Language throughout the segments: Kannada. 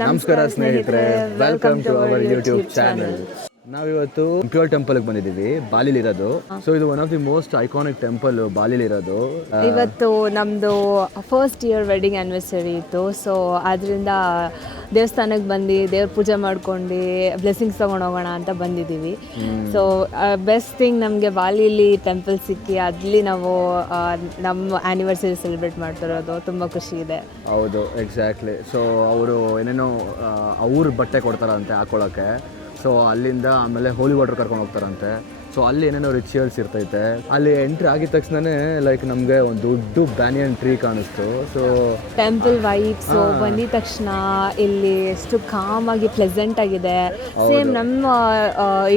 ನಮಸ್ಕಾರ ಸ್ನೇಹಿತರೆ welcome to our YouTube channel ನಾವಿವತ್ತು ಪ್ಯೂರ್ ಬಂದಿದೀವಿ ಬಂದಿದ್ದೀವಿ ಬಾಲಿಲಿರೋದು ಸೊ ಇದು one of the most iconic temple ಬಾಲಿಲಿ ಇರೋದು. ಇವತ್ತು ನಮ್ದು ಫಸ್ಟ್ ಇಯರ್ ವೆಡ್ಡಿಂಗ್ ಆನಿವರ್ಸರಿ ಇತ್ತು. ಸೊ ಅದರಿಂದ ದೇವಸ್ಥಾನಕ್ಕೆ ಬಂದು ದೇವ್ರ ಪೂಜೆ ಮಾಡ್ಕೊಂಡು ಬ್ಲೆಸ್ಸಿಂಗ್ಸ್ ತೊಗೊಂಡು ಹೋಗೋಣ ಅಂತ ಬಂದಿದ್ದೀವಿ. ಸೊ ಬೆಸ್ಟ್ ಥಿಂಗ್ ನಮಗೆ ಬಾಲಿಲಿ ಟೆಂಪಲ್ ಸಿಕ್ಕಿ ಅಲ್ಲಿ ನಾವು ನಮ್ಮ ಆ್ಯನಿವರ್ಸರಿ ಸೆಲೆಬ್ರೇಟ್ ಮಾಡ್ತಿರೋದು ತುಂಬ ಖುಷಿ ಇದೆ. ಹೌದು ಎಕ್ಸಾಕ್ಟ್ಲಿ ಸೊ ಅವರು ಏನೇನೋ ಅವ್ರ ಬಟ್ಟೆ ಕೊಡ್ತಾರಂತೆ ಹಾಕೊಳ್ಳೋಕ್ಕೆ. ಸೊ ಅಲ್ಲಿಂದ ಆಮೇಲೆ ಹೋಲಿ ವಾಟರ್ ಕರ್ಕೊಂಡು ಹೋಗ್ತಾರಂತೆ. ಸೊ ಅಲ್ಲಿ ಏನೇನೋ ರಿಚುವಲ್ಸ್ ಇರ್ತೈತೆ. ಅಲ್ಲಿ ಎಂಟ್ರಿ ಆಗಿದ ತಕ್ಷಣನೇ ಲೈಕ್ ನಮಗೆ ಒಂದು ದೊಡ್ಡ ಬ್ಯಾನಿಯನ್ ಟ್ರೀ ಕಾಣಿಸ್ತು. ಸೊ ಟೆಂಪಲ್ ವೈಬ್ಸು ಬಂದಿದ ತಕ್ಷಣ ಇಲ್ಲಿ ಎಷ್ಟು ಕಾಮಾಗಿ ಪ್ಲೆಸೆಂಟ್ ಆಗಿದೆ. ಸೇಮ್ ನಮ್ಮ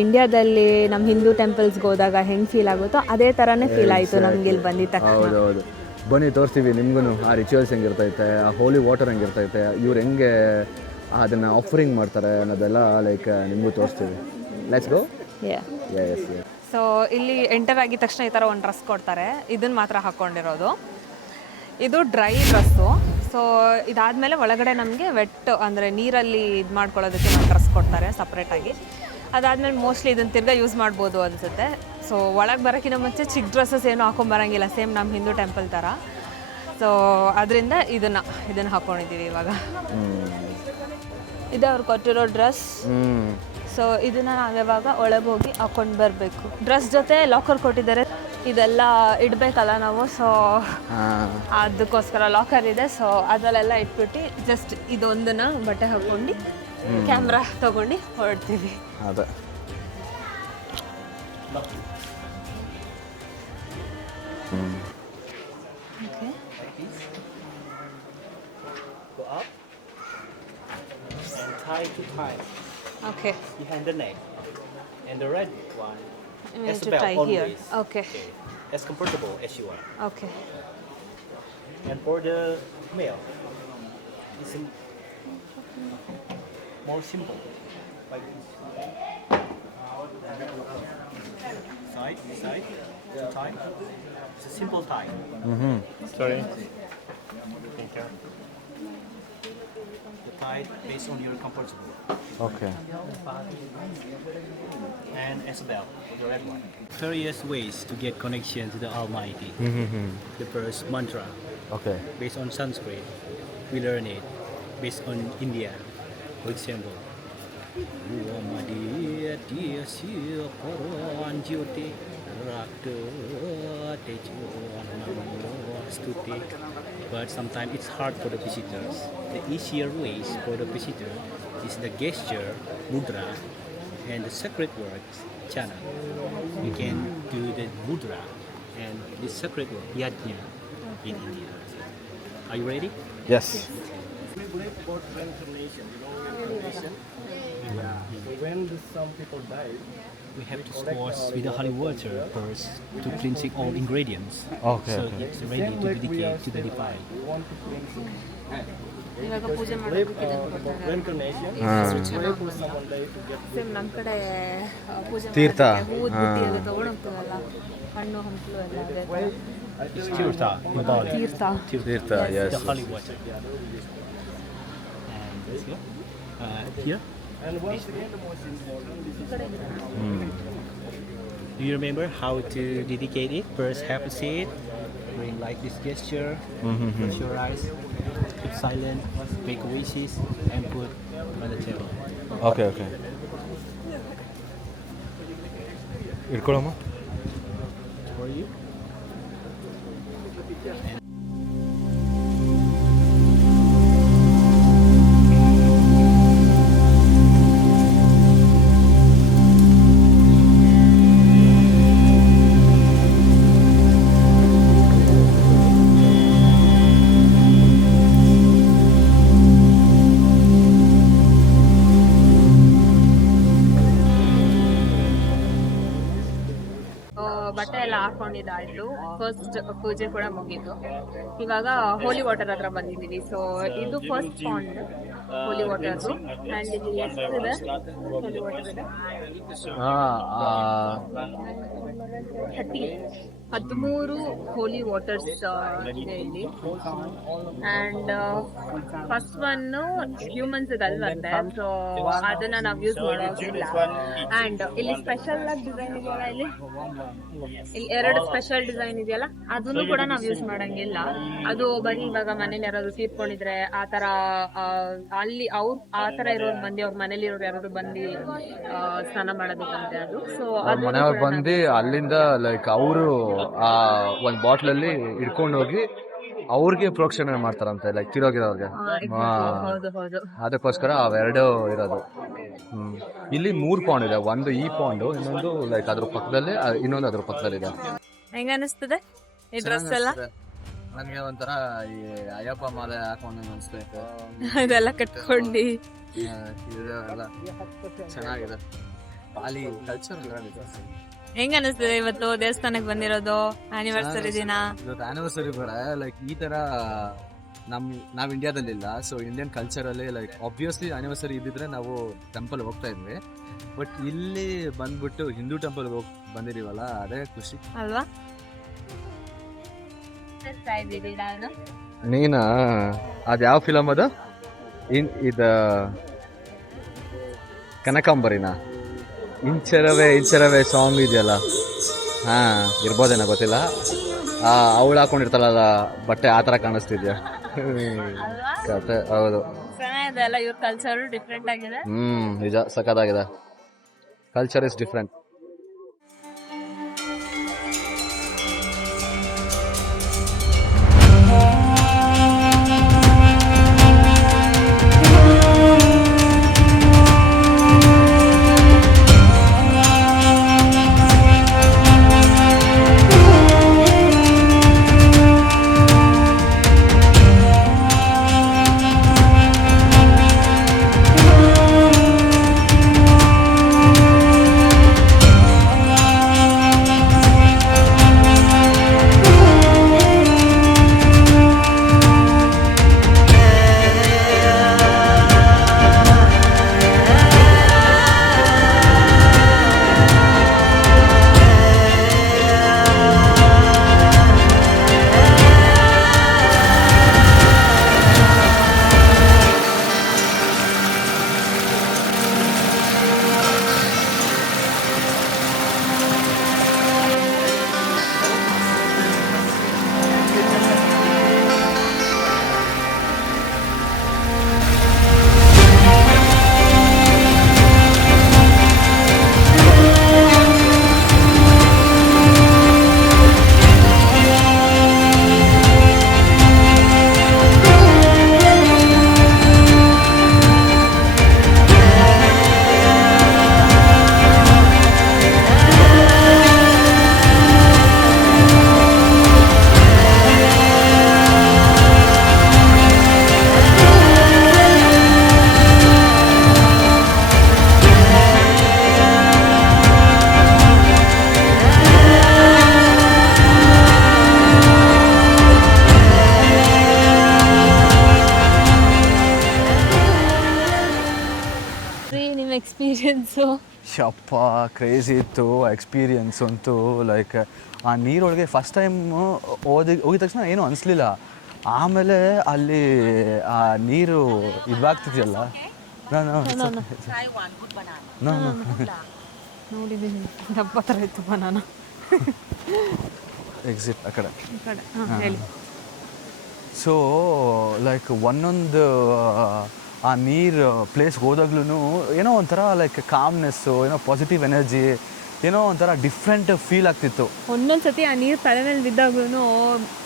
ಇಂಡಿಯಾದಲ್ಲಿ ನಮ್ಮ ಹಿಂದೂ ಟೆಂಪಲ್ಸ್ಗೆ ಹೋದಾಗ ಹೆಂಗ್ ಫೀಲ್ ಆಗುತ್ತೋ ಅದೇ ಥರನೇ ಫೀಲ್ ಆಯಿತು ನಮ್ಗೆ ಇಲ್ಲಿ ಬಂದಿದ ತಕ್ಷಣ. ಬನ್ನಿ ತೋರಿಸ್ತೀವಿ ನಿಮ್ಗೂ ಆ ರಿಚುವಲ್ಸ್ ಹೆಂಗಿರ್ತೈತೆ ಆ ಹೋಲಿ ವಾಟರ್ ಹೆಂಗಿರ್ತೈತೆ ಇವ್ರು ಹೆಂಗೆ ಅದನ್ನು ಆಫರಿಂಗ್ ಮಾಡ್ತಾರೆ ಅನ್ನೋದೆಲ್ಲ ಲೈಕ್ ನಿಮಗೂ ತೋರಿಸ್ತೀವಿ. ಲೆಟ್ಸ್ ಗೋ ಎಸ್ ಸೊ ಇಲ್ಲಿ ಎಂಟರ್ ಆಗಿದ ತಕ್ಷಣ ಈ ಥರ ಒಂದು ಡ್ರೆಸ್ ಕೊಡ್ತಾರೆ. ಇದನ್ನು ಮಾತ್ರ ಹಾಕ್ಕೊಂಡಿರೋದು ಇದು ಡ್ರೈ ಡ್ರೆಸ್ಸು ಸೊ ಇದಾದಮೇಲೆ ಒಳಗಡೆ ನಮಗೆ ವೆಟ್ ಅಂದರೆ ನೀರಲ್ಲಿ ಇದು ಮಾಡ್ಕೊಳ್ಳೋದಕ್ಕೆ ಒಂದು ಡ್ರೆಸ್ ಕೊಡ್ತಾರೆ ಸಪ್ರೇಟಾಗಿ ಅದಾದಮೇಲೆ ಮೋಸ್ಟ್ಲಿ ಇದನ್ನು ತಿರ್ಗಾ ಯೂಸ್ ಮಾಡ್ಬೋದು ಅನಿಸುತ್ತೆ. ಸೊ ಒಳಗೆ ಬರೋಕ್ಕಿಂತ ಮುಂಚೆ ಚಿಕ್ಕ ಡ್ರೆಸ್ಸಸ್ ಏನು ಹಾಕೊಂಬರಂಗಿಲ್ಲ ಸೇಮ್ ನಮ್ಮ ಹಿಂದೂ ಟೆಂಪಲ್ ಥರ ಸೊ ಅದರಿಂದ ಇದನ್ನು ಇದನ್ನು ಹಾಕ್ಕೊಂಡಿದ್ದೀವಿ ಇವಾಗ. ಇದು ಅವ್ರು ಕೊಟ್ಟಿರೋ ಡ್ರೆಸ್. ಸೊ ಇದನ್ನ ನಾವು ಯಾವಾಗ ಒಳಗೆ ಹೋಗಿ ಹಾಕೊಂಡು ಬರಬೇಕು. ಡ್ರೆಸ್ ಜೊತೆ ಲಾಕರ್ ಕೊಟ್ಟಿದ್ದಾರೆ. ಇದೆಲ್ಲ ಇಡಬೇಕಲ್ಲ ನಾವು ಸೊ ಅದಕ್ಕೋಸ್ಕರ ಲಾಕರ್ ಇದೆ. ಸೊ ಅದರಲ್ಲೆಲ್ಲ ಇಟ್ಬಿಟ್ಟು ಜಸ್ಟ್ ಇದೊಂದನ್ನ ಬಟ್ಟೆ ಹಾಕೊಂಡು ಕ್ಯಾಮ್ರಾ ತಗೊಂಡು ಹೊರಡ್ತೀವಿ. ಅದೇ. tie to tie okay. Behind the neck and the red one I a to tie always. here. okay. okay. As comfortable as you are okay. And for the male it's more simple. Like side side. To tie. It's a simple tie. Mm-hmm. Sorry. Thank you the tide based on your comfort zone. Okay. And Isabel, the red one. Various ways to get connection to the Almighty. Mm-hmm, mm-hmm. The first mantra. Okay. Based on Sanskrit, we learn it. Based on India, for example. Uamadiya Diya Siya Paran Jyoti Rakta Tejuan Namo Stuti. But sometimes it's hard for the visitors. The easier ways for the visitor is the gesture, mudra, and the sacred words, chana. You can do the mudra and the sacred word, yajna, in India. Are you ready? Yes. We believe about reincarnation, you know reincarnation? Yeah. So when some people die, We have to wash with the holy water first to cleansing all ingredients. Okay, so okay. it's ready same to like we are dedicate to the still divine. alive, we want to cleanse it. ಇವಾಗ ಪೂಜೆ Believe uh, about reincarnation, Ah. pray for someone die to get same ನಮ್ಮ ಕಡೆ ಪೂಜೆ ತೀರ್ಥ. ಹೂವು ಹಾ. ಎಲ್ಲ ತೊಗೊಂಡು ಹೋಗ್ತೀವಲ್ಲ ಹಣ್ಣು ಹಂಪಲು ಎಲ್ಲ ಅದೇ ಥರ. It's tirtha in Bali. Tirtha tirtha The is holy water. And let's go. Uh, here. do you remember how to dedicate it? First, have a seat, bring like this gesture, mm-hmm. close your eyes, keep silent, make wishes, and put on the table. Okay, okay. For you. ಹಾಕೊಂಡಿದ್ದಾಯ್ತು ಫಸ್ಟ್ ಪೂಜೆ ಕೂಡ ಮುಗೀತು. ಇವಾಗ ಹೋಲಿ ವಾಟರ್ ಹತ್ರ ಬಂದಿದ್ದೀವಿ. ಸೊ ಇದು ಫಸ್ಟ್ ಪಾಂಡ್ ಹೋಲಿ ವಾಟರ್ದು ಅಂಡ್ ಇಲ್ಲಿ ಎಷ್ಟಿದೆ ಹೋಲಿ ವಾಟರ್ ಇದೆ. ಥರ್ಟಿ ಹದಿಮೂರು ಹೋಲಿ ವಾಟರ್ಸ್ ಇದೆ ಇಲ್ಲಿ. ಅಂಡ್ ಫಸ್ಟ್ ಒನ್ ಹ್ಯೂಮನ್ಸ್ ಅಲ್ವಂತೆ ಸೊ ಅದನ್ನ ನಾವು ಯೂಸ್ ಮಾಡೋದಿಲ್ಲ. ಅಂಡ್ ಇಲ್ಲಿ ಸ್ಪೆಷಲ್ ಆಗಿ ಡಿಸೈನ್ ಇದೆಯಲ್ಲ ಇಲ್ಲಿ? ಇಲ್ಲಿ ಎರಡು ಸ್ಪೆಷಲ್ ಡಿಸೈನ್ ಇದೆಯಲ್ಲ? ಅದನ್ನು ಕೂಡ ನಾವು ಯೂಸ್ ಮಾಡಂಗಿಲ್ಲ. ಅದು ಬರೀ ಇವಾಗ ಮನೇಲಿ ಯಾರಾದ್ರು ತೀರ್ಕೊಂಡಿದ್ರೆ ಆ ತರ ಅಲ್ಲಿ ಅವ್ರ ಆ ತರ ಇರೋರು ಬಂದು ಅವ್ರ ಮನೇಲಿ ಇರೋರು ಯಾರಾದ್ರು ಬಂದು ಸ್ನಾನ ಮಾಡೋದಕ್ಕಂತೆ ಅದು. ಸೊ ಅದು ಬಂದು ಅಲ್ಲಿಂದ ಲೈಕ್ ಅವರು ಆ ಒಂದು ಬಾಟ್ಲಲ್ಲಿ ಇಡ್ಕೊಂಡು ಹೋಗಿ ಅವ್ರಿಗೆ ಪ್ರೋಕ್ಷಣೆ ಮಾಡ್ತಾರಂತೆ ಲೈಕ್ ತಿರೋಗಿರೋರ್ಗೆ. ಅದಕ್ಕೋಸ್ಕರ ಅವೆರಡು ಇರೋದು. ಹ್ಮ್. ಇಲ್ಲಿ ಮೂರು ಪಾಂಡ್ ಇದೆ ಒಂದು ಈ ಪಾಂಡು ಇನ್ನೊಂದು ಲೈಕ್ ಅದ್ರ ಪಕ್ಕದಲ್ಲಿ ಇನ್ನೊಂದು ಅದ್ರ ಪಕ್ಕದಲ್ಲಿದೆ. ಹೆಂಗ ಅನಿಸ್ತದೆ ಈ ಡ್ರೆಸ್ ಎಲ್ಲ? ನನಗೆ ಒಂಥರ ಈ ಅಯ್ಯಪ್ಪ ಮಾಲೆ ಹಾಕೊಂಡು ಅನಿಸ್ತೈತೆ ಇದೆಲ್ಲ ಕಟ್ಕೊಂಡು. ಚೆನ್ನಾಗಿದೆ. ಪಾಲಿ ಕಲ್ಚರ್ ಹೆಂಗ ಅನಿಸ್ತದೆ ಇವತ್ತು ದೇವಸ್ಥಾನಕ್ಕೆ ಬಂದಿರೋದು? ಆನಿವರ್ಸರಿ ದಿನ? ಇವತ್ತು ಆನಿವರ್ಸರಿ ಬೇಡ ಲೈಕ್ ಈ ತರ ನಮ್ ನಾವ್ ಇಂಡಿಯಾದಲ್ಲಿಲ್ಲ ಸೊ ಇಂಡಿಯನ್ ಕಲ್ಚರಲ್ಲಿ ಲೈಕ್ ಆಬ್ವಿಯಸ್ಲಿ ಆನಿವರ್ಸರಿ ಇದ್ದಿದ್ರೆ ನಾವು ಟೆಂಪಲ್ ಹೋಗ್ತಾ ಇದ್ವಿ. ಬಟ್ ಇಲ್ಲಿ ಬಂದ್ಬಿಟ್ಟು ಹಿಂದೂ ಟೆಂಪಲ್ ಹೋಗ್ ಬಂದಿದೀವಲ್ಲ ಅದೇ ಖುಷಿ. ಅಲ್ವಾ? ನೀನ? ಅದ್ ಯಾವ ಫಿಲಮ್ ಅದು? ಇನ್ ಇದ ಕನಕಾಂಬರಿನ? ಇಂಚರವೇ ಇಂಚರವೇ ಸಾಂಗ್ ಇದೆಯಲ್ಲ? ಹಾ ಇರ್ಬೋದೇನೋ ಗೊತ್ತಿಲ್ಲ. ಅವಳು ಹಾಕೊಂಡಿರ್ತಾಳಲ್ಲ ಬಟ್ಟೆ ಆ ಥರ ಕಾಣಿಸ್ತಿದ್ಯಾ? ಕತೆ ಹೌದು. ಚೆನ್ನಾಗಿದೆ ಅಲ್ಲ ಇವ್ರ ಕಲ್ಚರ್ ಡಿಫ್ರೆಂಟ್ ಆಗಿದೆ. ಹ್ಮ್ ನಿಜ ಸಖತ್ತಾಗಿದೆ. ಕಲ್ಚರ್ ಇಸ್ ಡಿಫ್ರೆಂಟ್ ಎಕ್ಸ್ಪೀರಿಯನ್ಸು ಶಪ್ಪ ಕ್ರೇಜಿ ಇತ್ತು ಎಕ್ಸ್ಪೀರಿಯನ್ಸ್ ಅಂತೂ ಲೈಕ್ ಆ ನೀರೊಳಗೆ ಫಸ್ಟ್ ಟೈಮ್ ಓದಿ ಹೋಗಿದ ತಕ್ಷಣ ಏನೂ ಅನಿಸ್ಲಿಲ್ಲ. ಆಮೇಲೆ ಅಲ್ಲಿ ಆ ನೀರು ಇದಾಗ್ತಿದೆಯಲ್ಲ? ನಾನು ನಾನು ನೋಡಿದ್ದೀನಿ. ಡಬ್ಬ ಥರ ಇತ್ತು ಬನಾನ ಎಕ್ಸಿಟ್ ಆ ಕಡೆ. ಸೊ ಲೈಕ್ ಒಂದೊಂದು ಆ ನೀರು ಪ್ಲೇಸ್ಗೆ ಹೋದಾಗ್ಲೂ ಏನೋ ಒಂಥರ ಲೈಕ್ ಕಾಮ್ನೆಸ್ಸು ಏನೋ ಪಾಸಿಟಿವ್ ಎನರ್ಜಿ ಏನೋ ಒಂಥರ ಡಿಫ್ರೆಂಟ್ ಫೀಲ್ ಆಗ್ತಿತ್ತು. ಒಂದೊಂದ್ಸತಿ ಆ ನೀರು ತಲೆ ಮೇಲೆ ಬಿದ್ದಾಗ್ಲೂ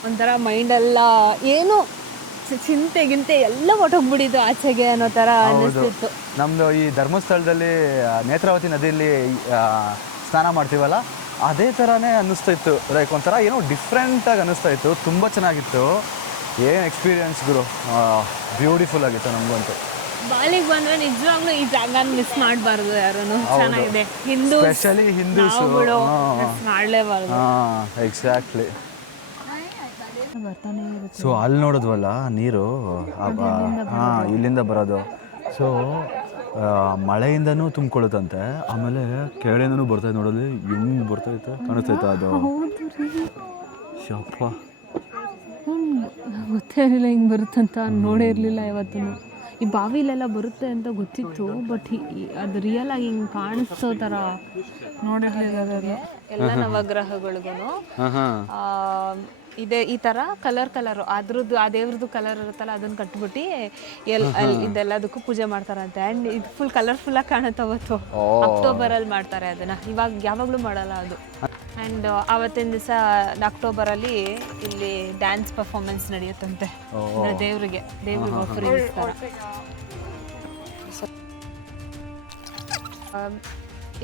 ಒಂಥರ ಮೈಂಡೆಲ್ಲ ಏನು ಚಿಂತೆ ಗಿಂತೆ ಎಲ್ಲ ಹೊಟ್ಟೋಗ್ಬಿಟ್ಟಿದ್ದು ಆಚೆಗೆ ಅನ್ನೋ ಥರ ಅನ್ನಿಸ್ತಿತ್ತು. ನಮ್ಮದು ಈ ಧರ್ಮಸ್ಥಳದಲ್ಲಿ ನೇತ್ರಾವತಿ ನದಿಯಲ್ಲಿ ಸ್ನಾನ ಮಾಡ್ತೀವಲ್ಲ ಅದೇ ಥರನೇ ಅನ್ನಿಸ್ತಾ ಇತ್ತು. ಲೈಕ್ ಒಂಥರ ಏನೋ ಡಿಫ್ರೆಂಟಾಗಿ ಅನ್ನಿಸ್ತಾ ಇತ್ತು. ತುಂಬ ಚೆನ್ನಾಗಿತ್ತು. ಏನು ಎಕ್ಸ್ಪೀರಿಯನ್ಸ್ ಗುರು? ಬ್ಯೂಟಿಫುಲ್ ಆಗಿತ್ತು ನಮಗಂತೂ. ಬಾಲಿಗೆ ಬಂದ್ರೆ ನಿಜವಾಗ್ಲೂ ಈ ಜಾಗ ಮಿಸ್ ಮಾಡಬಾರ್ದು ಯಾರು ಚೆನ್ನಾಗಿದೆ. ಹಿಂದೂ ಸ್ಪೆಷಲಿ ಹಿಂದೂಸ್ ಮಾಡಲೇಬಾರ್ದು. ಹಾಂ ಎಕ್ಸಾಕ್ಟ್ಲಿ ಸೊ ಅಲ್ಲಿ ನೋಡಿದ್ವಲ್ಲ ನೀರು ಹಾಂ ಇಲ್ಲಿಂದ ಬರೋದು. ಸೊ ಮಳೆಯಿಂದನೂ ತುಂಬಿಕೊಳ್ಳುತ್ತಂತೆ. ಆಮೇಲೆ ಕೆಳಗಿಂದನೂ ಬರ್ತೈತೆ ನೋಡಲಿ ಹೆಂಗೆ ಬರ್ತೈತೆ ಕಾಣಿಸ್ತೈತೆ ಅದು. ಶಪ್ಪ ಗೊತ್ತೇ ಇರಲಿಲ್ಲ ಹಿಂಗೆ ಬರುತ್ತಂತ ನೋಡೇ ಇರಲಿಲ್ಲ ಯಾವತ್ತೂ ಈ ಬಾವಿಲೆಲ್ಲ ಬರುತ್ತೆ ಅಂತ ಗೊತ್ತಿತ್ತು ಬಟ್ ಅದು ರಿಯಲ್ ಆಗಿ ಹಿಂಗೆ ಕಾಣಿಸೋ ಥರ ನೋಡಿರಲಿಲ್ಲ ಎಲ್ಲ ನವಗ್ರಹಗಳಿಗೂ ಇದೇ ಹಾಂ ಇದೆ ಈ ಥರ ಕಲರ್ ಕಲರು. ಅದ್ರದ್ದು ಆ ದೇವ್ರದ್ದು ಕಲರ್ ಇರುತ್ತಲ್ಲ ಅದನ್ನು ಕಟ್ಬಿಟ್ಟು ಎಲ್ ಅಲ್ಲಿ ಇದೆಲ್ಲದಕ್ಕೂ ಪೂಜೆ ಮಾಡ್ತಾರಂತೆ ಆ್ಯಂಡ್ ಇದು ಫುಲ್ ಕಲರ್ಫುಲ್ಲಾಗಿ ಕಾಣುತ್ತೆ ಅವತ್ತು. ಅಕ್ಟೋಬರಲ್ಲಿ ಮಾಡ್ತಾರೆ ಅದನ್ನು. ಇವಾಗ ಯಾವಾಗಲೂ ಮಾಡಲ್ಲ ಅದು. ಆ್ಯಂಡ್ ಆವತ್ತಿನ ದಿವಸ ಅಕ್ಟೋಬರಲ್ಲಿ ಇಲ್ಲಿ ಡ್ಯಾನ್ಸ್ ಪರ್ಫಾರ್ಮೆನ್ಸ್ ನಡೆಯುತ್ತಂತೆ. ದೇವರಿಗೆ ದೇವ್ರಿಗೆ ದೇವ್ರಿಗೆ ಫ್ರೀ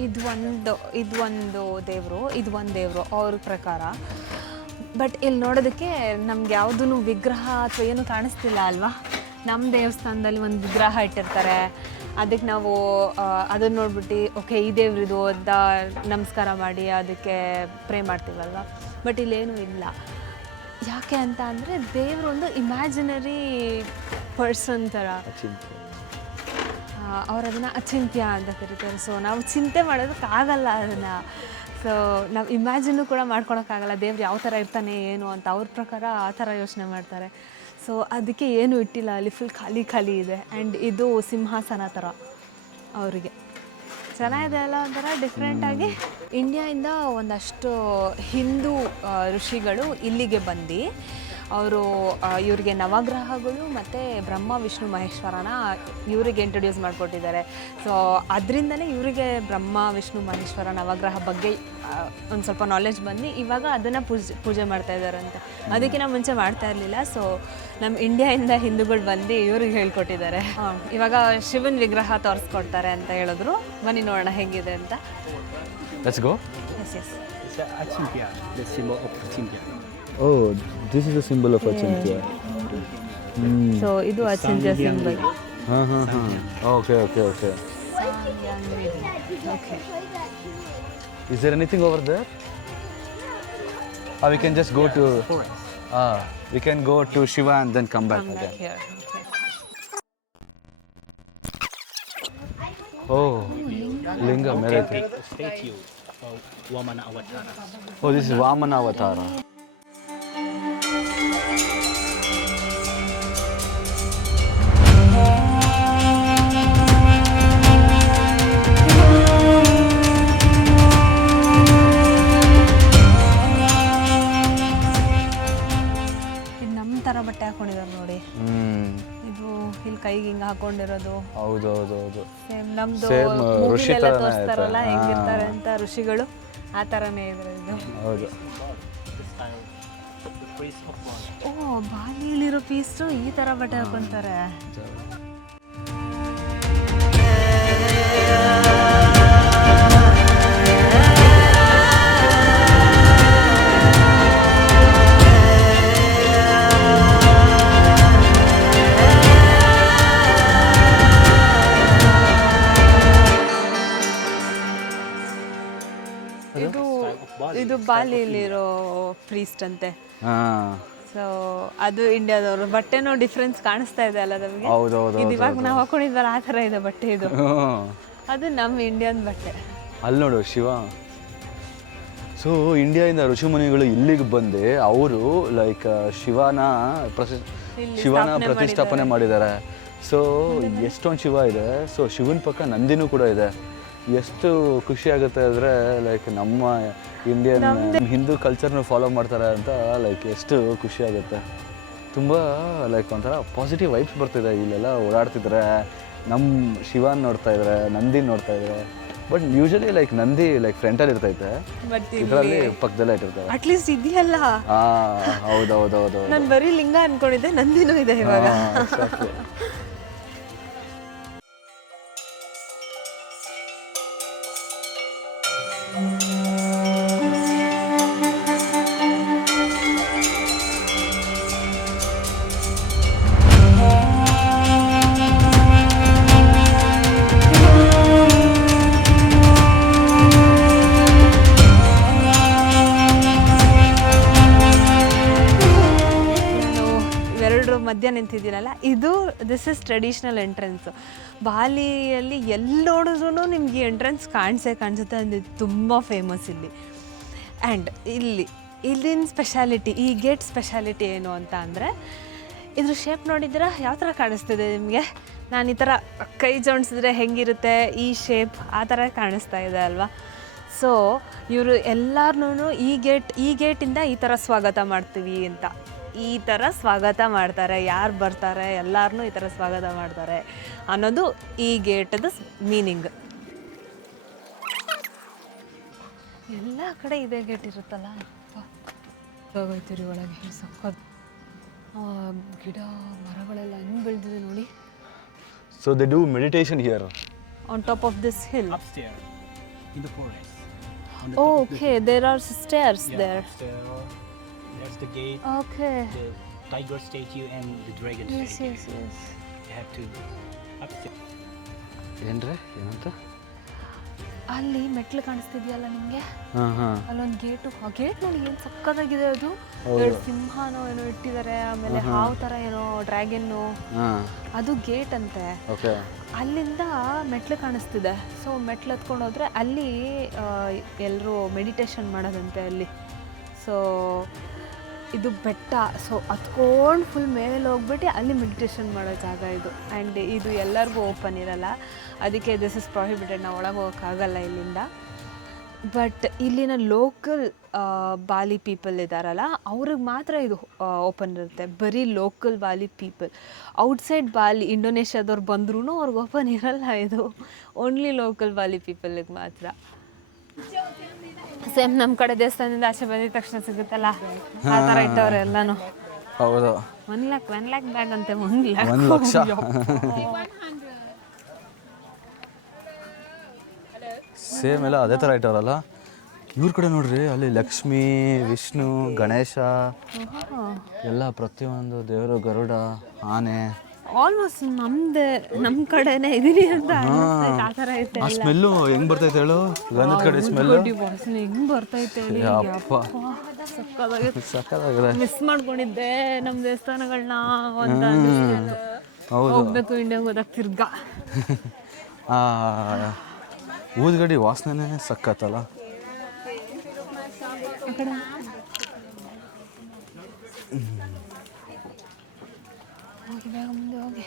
ಇದು ಒಂದು ಇದು ಒಂದು ದೇವರು ಇದು ಒಂದು ದೇವರು ಅವ್ರ ಪ್ರಕಾರ. ಬಟ್ ಇಲ್ಲಿ ನೋಡೋದಕ್ಕೆ ನಮ್ಗೆ ಯಾವುದೂ ವಿಗ್ರಹ ಅಥವಾ ಏನು ಕಾಣಿಸ್ತಿಲ್ಲ ಅಲ್ವಾ? ನಮ್ಮ ದೇವಸ್ಥಾನದಲ್ಲಿ ಒಂದು ವಿಗ್ರಹ ಇಟ್ಟಿರ್ತಾರೆ. ಅದಕ್ಕೆ ನಾವು ಅದನ್ನು ನೋಡ್ಬಿಟ್ಟು ಓಕೆ ಈ ದೇವ್ರಿದು ಅಂತ ನಮಸ್ಕಾರ ಮಾಡಿ ಅದಕ್ಕೆ ಪ್ರೇ ಮಾಡ್ತೀವಲ್ವ? ಬಟ್ ಇಲ್ಲೇನೂ ಇಲ್ಲ. ಯಾಕೆ ಅಂತ ಅಂದರೆ ದೇವರು ಒಂದು ಇಮ್ಯಾಜಿನರಿ ಪರ್ಸನ್ ಥರ. ಅವ್ರು ಅದನ್ನು ಅಚಿಂತ್ಯ ಅಂತ ಕರೀತಾರೆ. ಸೊ ನಾವು ಚಿಂತೆ ಮಾಡೋದಕ್ಕಾಗಲ್ಲ ಅದನ್ನು. ಸೊ ನಾವು ಇಮ್ಯಾಜಿನು ಕೂಡ ಮಾಡ್ಕೊಳಕ್ಕಾಗಲ್ಲ ದೇವ್ರು ಯಾವ ಥರ ಇರ್ತಾನೆ ಏನು ಅಂತ. ಅವ್ರ ಪ್ರಕಾರ ಆ ಥರ ಯೋಚನೆ ಮಾಡ್ತಾರೆ. ಸೊ ಅದಕ್ಕೆ ಏನು ಇಟ್ಟಿಲ್ಲ. ಅಲ್ಲಿ ಫುಲ್ ಖಾಲಿ ಖಾಲಿ ಇದೆ. ಆ್ಯಂಡ್ ಇದು ಸಿಂಹಾಸನ ಥರ ಅವರಿಗೆ. ಚೆನ್ನಾಗಿದೆ ಅಲ್ಲ ಒಂಥರ? ಡಿಫ್ರೆಂಟಾಗಿ ಇಂಡಿಯಾಯಿಂದ ಒಂದಷ್ಟು ಹಿಂದೂ ಋಷಿಗಳು ಇಲ್ಲಿಗೆ ಬಂದು ಅವರು ಇವರಿಗೆ ನವಗ್ರಹಗಳು ಮತ್ತು ಬ್ರಹ್ಮ ವಿಷ್ಣು ಮಹೇಶ್ವರನ ಇವರಿಗೆ ಇಂಟ್ರೊಡ್ಯೂಸ್ ಮಾಡಿಕೊಟ್ಟಿದ್ದಾರೆ. ಸೊ ಅದರಿಂದನೇ ಇವರಿಗೆ ಬ್ರಹ್ಮ ವಿಷ್ಣು ಮಹೇಶ್ವರ ನವಗ್ರಹ ಬಗ್ಗೆ ಒಂದು ಸ್ವಲ್ಪ ನಾಲೆಜ್ ಬಂದು ಇವಾಗ ಅದನ್ನು ಪೂಜೆ ಪೂಜೆ ಮಾಡ್ತಾ ಅಂತ ಅದಕ್ಕಿಂತ ಮುಂಚೆ ಮಾಡ್ತಾ ಇರಲಿಲ್ಲ. ಸೊ ನಮ್ಮ ಇಂಡಿಯಾಯಿಂದ ಹಿಂದೂಗಳು ಬಂದು ಇವ್ರಿಗೆ ಹೇಳ್ಕೊಟ್ಟಿದ್ದಾರೆ. ಹಾಂ. ಇವಾಗ ಶಿವನ್ ವಿಗ್ರಹ ತೋರಿಸ್ಕೊಡ್ತಾರೆ ಅಂತ ಹೇಳಿದ್ರು. ಬನ್ನಿ ನೋಡೋಣ ಹೇಗಿದೆ ಅಂತ. Let's go yes yes It's a Achintya, the symbol of Achintya. Oh this is the symbol of Achintya so ಇದು ಅಚಿಂತ್ಯ ಸಿಂಬಲ್ ಹಾಂ ಹಾಂ ಹಾಂ okay okay okay okay Is there anything over there? Or we can just go to. Ah, we can go to Shiva and then come back again. Here Oh, linga mere Take a statue of Vamana Avatara. Oh, this is Vamana Avatara. ಇದು ಇಲ್ಲಿ ಕೈಗೆ ಹಿಂಗ ಹಾಕೊಂಡಿರೋದು. ಹೌದು ಹೌದು ಹೌದು. ಸೇಮ್ ನಮ್ದು Same, ಋಷಿ ಥರನೇ ತೋರಿಸ್ತಾರಲ್ಲ. ಹೆಂಗಿರ್ತಾರೆ ಅಂತ ಋಷಿಗಳು ಆ ತರನೇ ಇದ್ರೆ ಇದು. ಹೌದು. ಓ ಬಾಲಿಯಲ್ಲಿರೋ ಪೀಸು ಈ ತರ ಬಟ್ಟೆ ಹಾಕೊಂತಾರೆ. ಇದು ಬಾಲಿಯಲ್ಲಿರೋ ಪ್ರೀಸ್ಟ್ ಅಂತೆ. ಹಾಂ. ಸೊ ಅದು ಇಂಡಿಯಾದವರು. ಬಟ್ಟೆನೋ ಡಿಫ್ರೆನ್ಸ್ ಕಾಣಿಸ್ತಾ ಇದೆ ಅಲ್ಲ ನಮಗೆ? ಹೌದು ಹೌದು ಇದು ಇವಾಗ ನಾವು ಹಾಕೊಂಡಿದ್ವಲ್ಲ ಆ ಥರ ಇದೆ ಬಟ್ಟೆ ಇದು. ಅದು ನಮ್ಮ ಇಂಡಿಯನ್ ಬಟ್ಟೆ. ಅಲ್ಲಿ ನೋಡು ಶಿವ. ಸೊ ಇಂಡಿಯಾದಿಂದ ಋಷಿಮುನಿಗಳು ಇಲ್ಲಿಗೆ ಬಂದು ಅವರು ಲೈಕ್ ಶಿವನ ಪ್ರತಿ ಶಿವನ ಪ್ರತಿಷ್ಠಾಪನೆ ಮಾಡಿದ್ದಾರೆ. ಸೊ ಎಷ್ಟೊಂದು ಶಿವ ಇದೆ. ಸೊ ಶಿವನ ಪಕ್ಕ ನಂದಿನೂ ಕೂಡ ಇದೆ. ಎಷ್ಟು ಖುಷಿ ಆಗುತ್ತೆ ಅಂದರೆ ಲೈಕ್ ನಮ್ಮ ಇಂಡಿಯನ್ ಹಿಂದೂ ಕಲ್ಚರ್ನ ಫಾಲೋ ಮಾಡ್ತಾರೆ ಅಂತ ಲೈಕ್ ಎಷ್ಟು ಖುಷಿ ಆಗುತ್ತೆ. ತುಂಬ ಲೈಕ್ ಒಂಥರ ಪಾಸಿಟಿವ್ ವೈಬ್ಸ್ ಬರ್ತಿದೆ. ಇಲ್ಲೆಲ್ಲ ಓಡಾಡ್ತಿದ್ರೆ ನಮ್ಮ ಶಿವನ್ ನೋಡ್ತಾ ಇದ್ದಾರೆ ನಂದಿ ನೋಡ್ತಾ ಇದ್ದಾರೆ but usually like Nandi like ಫ್ರಂಟಲ್ಲಿ ಇರ್ತೈತೆ. ಇದರಲ್ಲಿ ಪಕ್ಕದಲ್ಲೇ ಇಟ್ಟಿರ್ತಾರೆ. ಅಟ್ಲೀಸ್ಟ್ ಇದೆಯಲ್ಲ. ಹಾ ಹೌದು ಹೌದು ಹೌದು ನಾನು ಬರೀ ಲಿಂಗ ಅನ್ಕೊಂಡಿದ್ದೆ ನಂದಿನೂ ಇದೆ ಇವಾಗ. ಮಧ್ಯ ನಿಂತಿದ್ದೀನಲ್ಲ? ಇದು ದಿಸ್ ಇಸ್ ಟ್ರೆಡಿಷ್ನಲ್ ಎಂಟ್ರೆನ್ಸು ಬಾಲಿಯಲ್ಲಿ ಎಲ್ಲಿ ನೋಡಿದ್ರು ನಿಮ್ಗೆ ಎಂಟ್ರೆನ್ಸ್ ಕಾಣಿಸೇ ಕಾಣಿಸುತ್ತೆ ಅಂದಿದ್ದು ತುಂಬ ಫೇಮಸ್ ಇಲ್ಲಿ. ಆ್ಯಂಡ್ ಇಲ್ಲಿ, ಇಲ್ಲಿನ ಸ್ಪೆಷಾಲಿಟಿ ಈ ಗೇಟ್ ಸ್ಪೆಷಾಲಿಟಿ ಏನು ಅಂತ ಅಂದರೆ, ಇದ್ರ ಶೇಪ್ ನೋಡಿದ್ರೆ ಯಾವ ಥರ ಕಾಣಿಸ್ತಿದೆ ನಿಮಗೆ? ನಾನು ಈ ಥರ ಕೈ ಜೋಡಿಸಿದ್ರೆ ಹೆಂಗಿರುತ್ತೆ? ಈ ಶೇಪ್ ಆ ಥರ ಕಾಣಿಸ್ತಾ ಇದೆ ಅಲ್ವಾ? ಸೊ ಇವರು ಎಲ್ಲರನ್ನೂ ಈ ಗೇಟ್ ಈ ಗೇಟಿಂದ ಈ ಥರ ಸ್ವಾಗತ ಮಾಡ್ತೀವಿ ಅಂತ. ಈ ಥರ ಸ್ವಾಗತ ಮಾಡ್ತಾರೆ ಯಾರು ಬರ್ತಾರೆ ಎಲ್ಲರನ್ನೂ ಈ ಥರ ಸ್ವಾಗತ ಮಾಡ್ತಾರೆ ಅನ್ನೋದು ಈ ಗೇಟದ ಮೀನಿಂಗ್. ಎಲ್ಲ ಕಡೆ ಇದೇ ಗೇಟ್ ಇರುತ್ತಲ್ಲ? ಹೋಗೋಯ್ತೀರಿ ಒಳಗೆ ಸಕ್ಕತ್ ಗಿಡ ಮರಗಳೆಲ್ಲ ಹೆಂಗೆ ಬೆಳೆದಿದೆ ನೋಡಿ. So they do meditation here on top of this hill Upstairs, in the forest. On the okay there are stairs yeah, there upstairs. There's the gate, Okay. the tiger statue, and the dragon Yes, statue. yes, yes. You have to upstairs. ಏನ್ರಿ? ಏನಂತ? ಅಲ್ಲಿ ಮೆಟ್ಲು ಕಾಣಿಸ್ತಿದ್ಯಲ್ಲ ನಿಮಗೆ? ಹಾಂ ಹಾಂ. ಅಲ್ಲೊಂದು ಗೇಟು. ಆ ಗೇಟ್ ನೋಡಿ ಏನು ಸಕ್ಕದಾಗಿದೆ ಅದು? ಎರಡು ಸಿಂಹನೋ ಏನೋ ಇಟ್ಟಿದ್ದಾರೆ ಆಮೇಲೆ ಹಾವು ಥರ ಏನೋ ಡ್ರ್ಯಾಗನ್ನು. ಹಾಂ. ಅದು ಗೇಟ್ ಅಂತೆ. ಓಕೆ. ಅಲ್ಲಿಂದ ಮೆಟ್ಲು ಕಾಣಿಸ್ತಿದೆ. ಸೊ ಮೆಟ್ಲು ಹತ್ಕೊಂಡು ಹೋದ್ರೆ ಅಲ್ಲಿ ಎಲ್ಲರೂ ಮೆಡಿಟೇಷನ್ ಮಾಡೋದಂತೆ ಅಲ್ಲಿ. ಸೊ ಇದು ಬೆಟ್ಟ. ಸೊ ಹತ್ಕೊಂಡು ಫುಲ್ ಮೇಲೆ ಹೋಗ್ಬಿಟ್ಟು ಅಲ್ಲಿ ಮೆಡಿಟೇಷನ್ ಮಾಡೋ ಜಾಗ ಇದು. ಆ್ಯಂಡ್ ಇದು ಎಲ್ಲರಿಗೂ ಓಪನ್ ಇರಲ್ಲ. ಅದಕ್ಕೆ ದಿಸ್ ಇಸ್ ಪ್ರಾಹಿಬಿಟೆಡ್ ನಾವು ಒಳಗೆ ಹೋಗೋಕ್ಕಾಗಲ್ಲ ಇಲ್ಲಿಂದ. ಬಟ್ ಇಲ್ಲಿನ ಲೋಕಲ್ ಬಾಲಿ ಪೀಪಲ್ ಇದ್ದಾರಲ್ಲ ಅವ್ರಿಗೆ ಮಾತ್ರ ಇದು ಓಪನ್ ಇರುತ್ತೆ. ಬರೀ local Bali people outside Bali ಇಂಡೋನೇಷ್ಯಾದವ್ರು ಬಂದ್ರೂ ಅವ್ರಿಗೆ ಓಪನ್ ಇರಲ್ಲ ಇದು. ಓನ್ಲಿ ಲೋಕಲ್ ಬಾಲಿ ಪೀಪಲಿಗೆ ಮಾತ್ರ. ಸೇಮ್ ನಮ್ಮ ಕಡೆ ದೇವಸ್ಥಾನದಿಂದ ಆಚೆ ಬಂದಿದ ತಕ್ಷಣ ಸಿಗುತ್ತಲ್ಲ? ಆ ಥರ ಇಟ್ಟವ್ರೆ ಎಲ್ಲಾನು. ಹೌದು. One lakh one lakh bag ಅಂತೆ ಒನ್ ಲ್ಯಾಕ್ ಒಂದು ಲಕ್ಷ ಸೇಮ್ ಎಲ್ಲ ಅದೇ ಥರ ಇಟ್ಟವ್ರಲ್ಲ ಇವ್ರ ಕಡೆ ನೋಡ್ರಿ ಅಲ್ಲಿ ಲಕ್ಷ್ಮಿ ವಿಷ್ಣು ಗಣೇಶ ಎಲ್ಲ ಪ್ರತಿಯೊಂದು ದೇವರು ಗರುಡ ಆನೆ. ಆಲ್ಮೋಸ್ಟ್ ನಮ್ದು ನಮ್ಮ ಕಡೆನೇ ಇದೀನಿ ಅಂತ ಆ ಥರ ಐತೆ ಆ ಸ್ಮೆಲ್ಲು ಹೆಂಗ್ ಬರ್ತೈತೆ ಹೇಳು? ಗಂಧದ ಕಡೆ ಸ್ಮೆಲ್ ವಾಸನೆ ಹೆಂಗ್ ಬರ್ತೈತೆ ಹೇಳಿ? ಯಪ್ಪ ಸಕ್ಕತ್ತಾಗಿದೆ. ಮಿಸ್ ಮಾಡ್ಕೊಂಡಿದ್ದೆ ನಮ್ಮ ದೇವಸ್ಥಾನಗಳನ್ನ ಅಂತ. ಹೌದು. ಹೋಗ್ಬೇಕು ಇಂಡಿಯಾಗೆ ಹೋದಾಗ ತಿರ್ಗಾ. ಆ ಊದ್ಗಡಿ ವಾಸನೆ ಸಕ್ಕತ್ತಲ್ಲ? ಹೋಗಿ ಬೇಗ ಮುಂದೆ ಹೋಗಿ.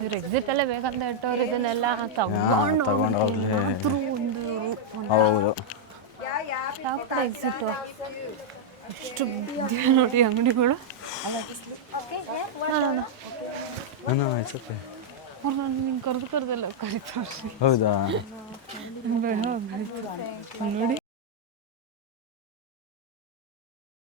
ಇವ್ರು ಎಕ್ಸಿಟ್ ಅಲ್ಲೇ ಬೇಕಂತ ಇಟ್ಟವ್ರು ಇದನ್ನೆಲ್ಲ ತಗೊಂಡು ಹೋದ್ರು ಒಂದು ಹೌದು. ಯಾವ ಕಡೆ ಎಕ್ಸಿಟ್ ಎಷ್ಟು ನೋಡಿ ಅಂಗಡಿಗಳು. ಅವ್ರು ನಾನು ನಿಂಗೆ ಕರೆದು ಕರೆದಲ್ಲ ಕರಿತಾವ್ರಿ ಹೌದಾ? ನೋಡಿ.